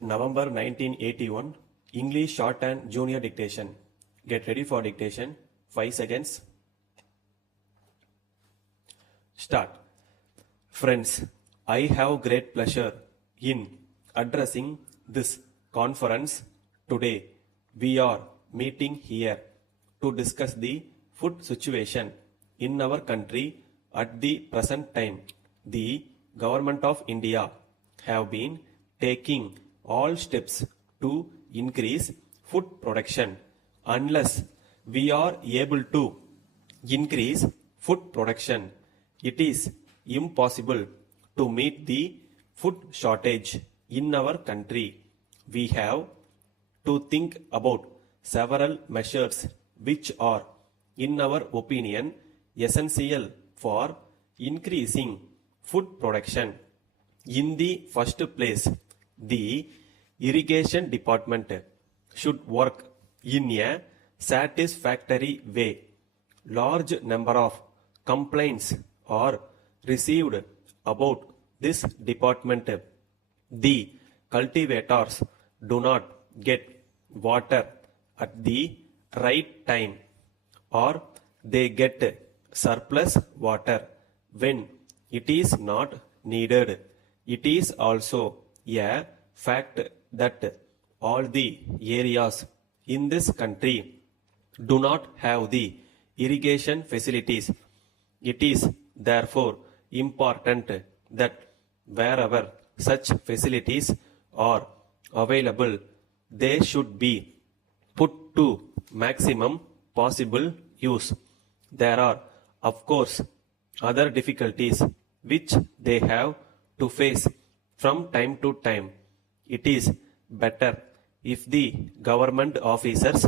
November 1981, English Shorthand Junior Dictation. Get ready for dictation. 5 seconds. Start. Friends, I have great pleasure in addressing this conference today. We are meeting here to discuss the food situation in our country at the present time. The Government of India have been taking all steps to increase food production. Unless we are able to increase food production, it is impossible to meet the food shortage in our country. We have to think about several measures which are, in our opinion, essential for increasing food production. In the first place, the irrigation department should work in a satisfactory way. Large number of complaints are received about this department. The cultivators do not get water at the right time, or they get surplus water when it is not needed. It is also a fact that all the areas in this country do not have the irrigation facilities. It is therefore important that wherever such facilities are available, they should be put to maximum possible use. There are, of course, other difficulties which they have to face from time to time. It is better if the government officers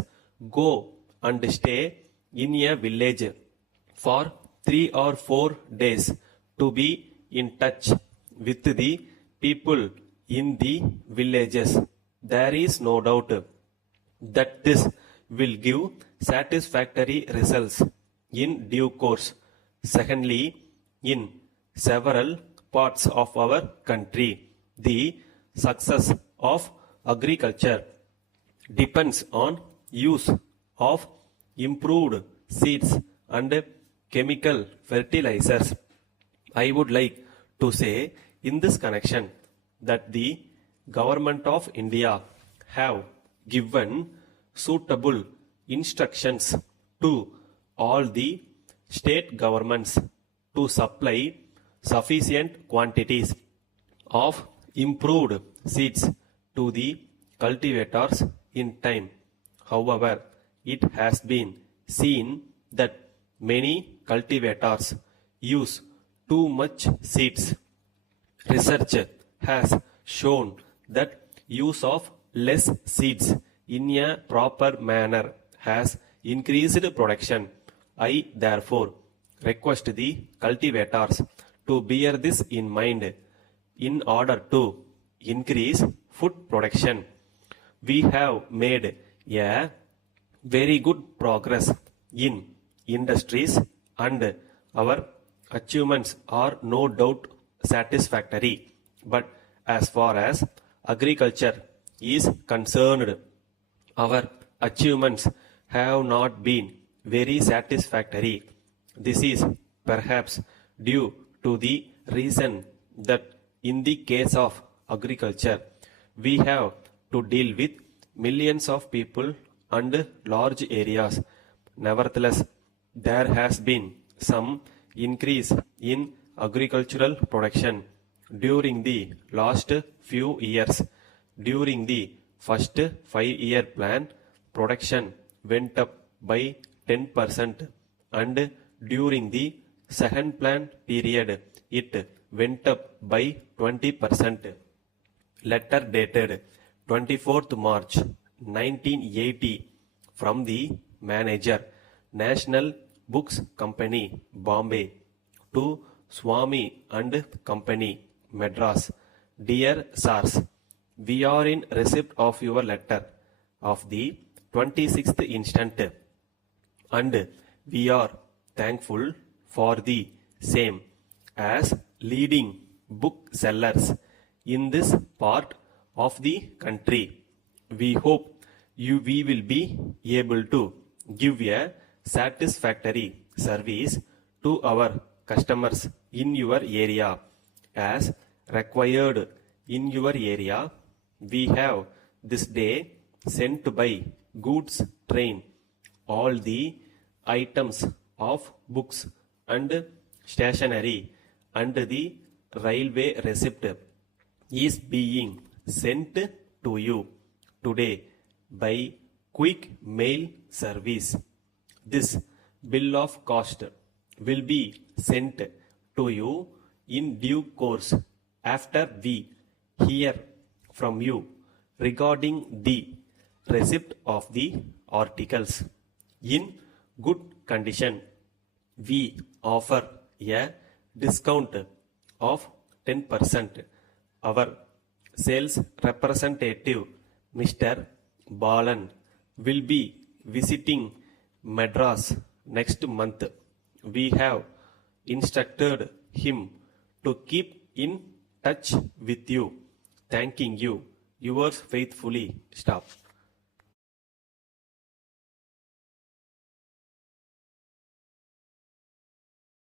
go and stay in a village for 3 or 4 days to be in touch with the people in the villages. There is no doubt that this will give satisfactory results in due course. Secondly, in several parts of our country, the success of agriculture depends on use of improved seeds and chemical fertilizers. I would like to say in this connection that the Government of India have given suitable instructions to all the state governments to supply sufficient quantities of improved seeds to the cultivators in time. However, it has been seen that many cultivators use too much seeds. Research has shown that use of less seeds in a proper manner has increased production. I therefore request the cultivators to bear this in mind in order to increase food production. We have made a very good progress in industries and our achievements are no doubt satisfactory. But as far as agriculture is concerned, our achievements have not been very satisfactory. This is perhaps due to the reason that in the case of agriculture, we have to deal with millions of people and large areas. Nevertheless, there has been some increase in agricultural production during the last few years. During the first 5-year plan, production went up by 10%, and during the second plan period, it went up by 20%. Letter dated 24th March 1980 from the manager, National Books Company, Bombay, to Swami and Company, Madras. Dear Sirs, we are in receipt of your letter of the 26th instant, and we are thankful for the same. As leading booksellers in this part of the country. We hope we will be able to give a satisfactory service to our customers in your area. As required in your area, we have this day sent by goods train all the items of books and stationery, and the railway receipt is being sent to you today by quick mail service. This bill of cost will be sent to you in due course after we hear from you regarding the receipt of the articles. In good condition, we offer a discount of 10%. Our sales representative, Mr. Balan, will be visiting Madras next month. We have instructed him to keep in touch with you. Thanking you. Yours faithfully, Staff.